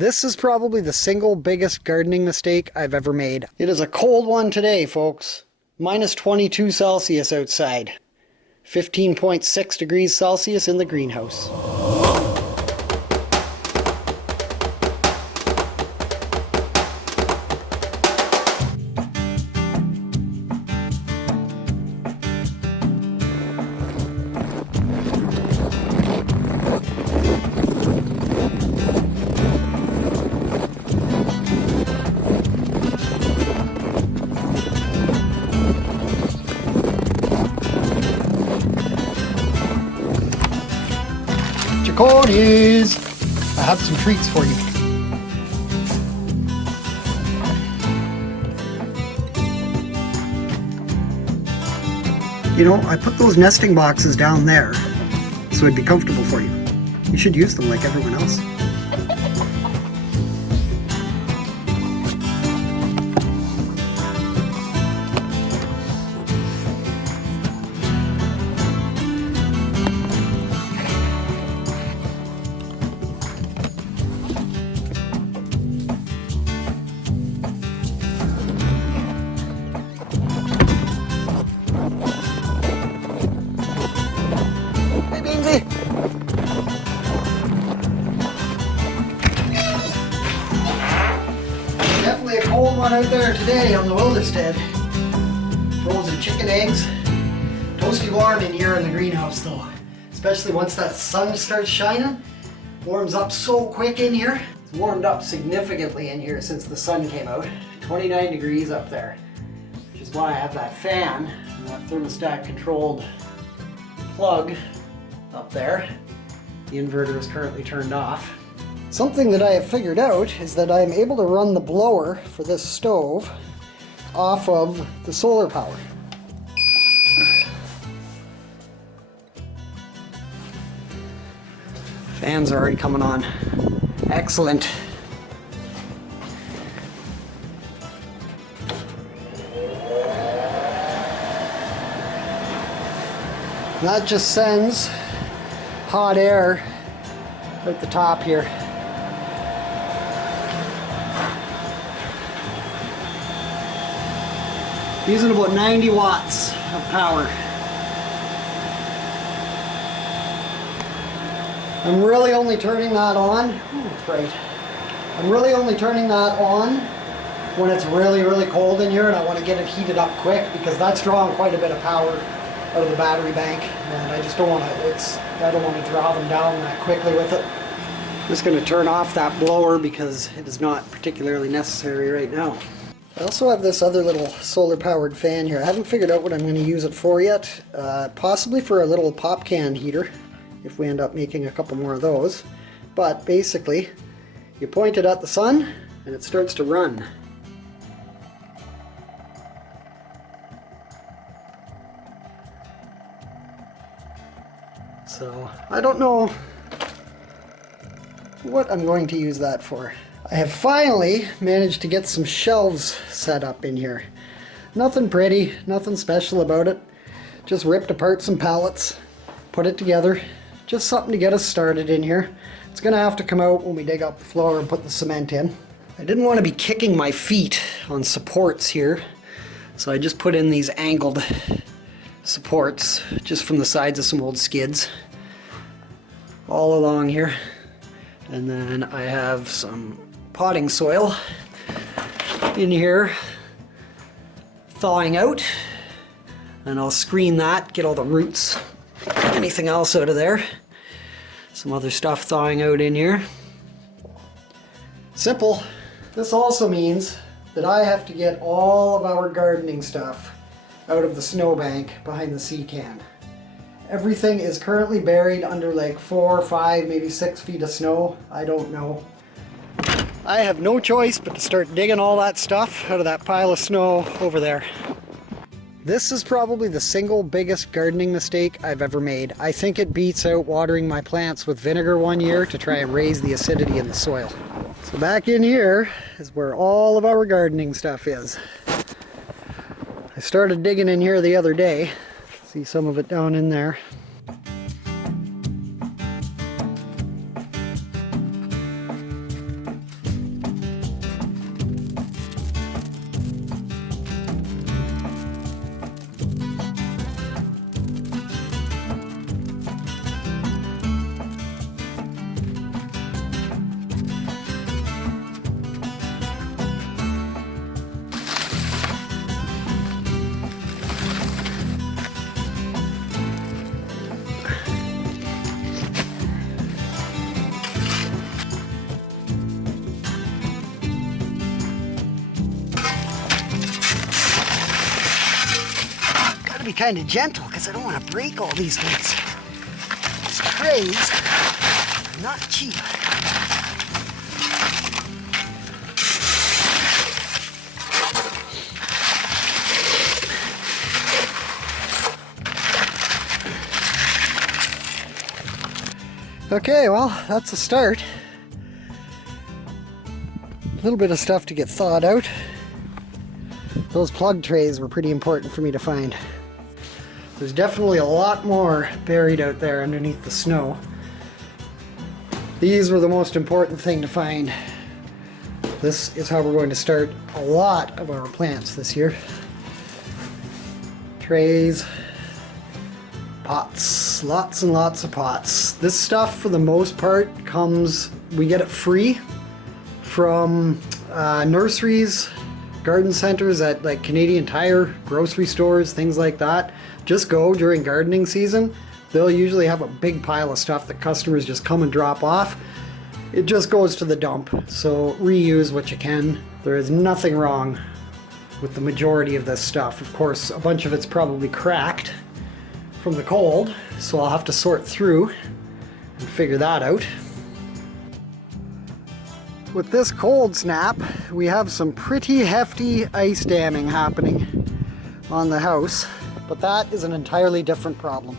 This is probably the single biggest gardening mistake I've ever made. It is a cold one today, folks. Minus 22 Celsius outside. 15.6 degrees Celsius in the greenhouse. Jaconis! I have some treats for you. You know, I put those nesting boxes down there so it'd be comfortable for you. You should use them like everyone else. Definitely a cold one out there today on the Wilderstead. Frozen chicken eggs. Toasty warm in here in the greenhouse though. Especially once that sun starts shining. Warms up so quick in here. It's warmed up significantly in here since the sun came out. 29 degrees up there. Which is why I have that fan and that thermostat controlled plug up there. The inverter is currently turned off. Something that I have figured out is that I am able to run the blower for this stove off of the solar power. Fans are already coming on. Excellent. That just sends hot air out the top here. Using about 90 watts of power. I'm really only turning that on. Great. I'm really only turning that on when it's really, really cold in here and I want to get it heated up quick because that's drawing quite a bit of power out of the battery bank and I just don't want to, I don't want to draw them down that quickly with it. I'm just going to turn off that blower because it is not particularly necessary right now. I also have this other little solar powered fan here. I haven't figured out what I'm going to use it for yet. Possibly for a little pop can heater if we end up making a couple more of those. But basically you point it at the sun and it starts to run. So I don't know what I'm going to use that for. I have finally managed to get some shelves set up in here. Nothing pretty, nothing special about it. Just ripped apart some pallets, put it together. Just something to get us started in here. It's gonna have to come out when we dig up the floor and put the cement in. I didn't want to be kicking my feet on supports here, so I just put in these angled supports just from the sides of some old skids all along here. And then I have some potting soil in here thawing out, and I'll screen that, get all the roots, anything else out of there. Some other stuff thawing out in here. Simple. This also means that I have to get all of our gardening stuff out of the snowbank behind the sea can. Everything is currently buried under like 4, 5, maybe 6 feet of snow. I don't know. I have no choice but to start digging all that stuff out of that pile of snow over there. This is probably the single biggest gardening mistake I've ever made. I think it beats out watering my plants with vinegar one year to try and raise the acidity in the soil. So back in here is where all of our gardening stuff is. I started digging in here the other day. See some of it down in there. be kind of gentle because I don't want to break all these things. These trays are not cheap. Okay, well, that's a start. A little bit of stuff to get thawed out. Those plug trays were pretty important for me to find. There's definitely a lot more buried out there underneath the snow. These were the most important thing to find. This is how we're going to start a lot of our plants this year. Trays, pots, lots and lots of pots. This stuff for the most part comes, we get it free from nurseries, garden centers at like Canadian Tire, grocery stores, things like that. Just go during gardening season. They'll usually have a big pile of stuff that customers just come and drop off. It just goes to the dump, so reuse what you can. There is nothing wrong with the majority of this stuff. Of course, a bunch of it's probably cracked from the cold, so I'll have to sort through and figure that out. With this cold snap, we have some pretty hefty ice damming happening on the house, but that is an entirely different problem.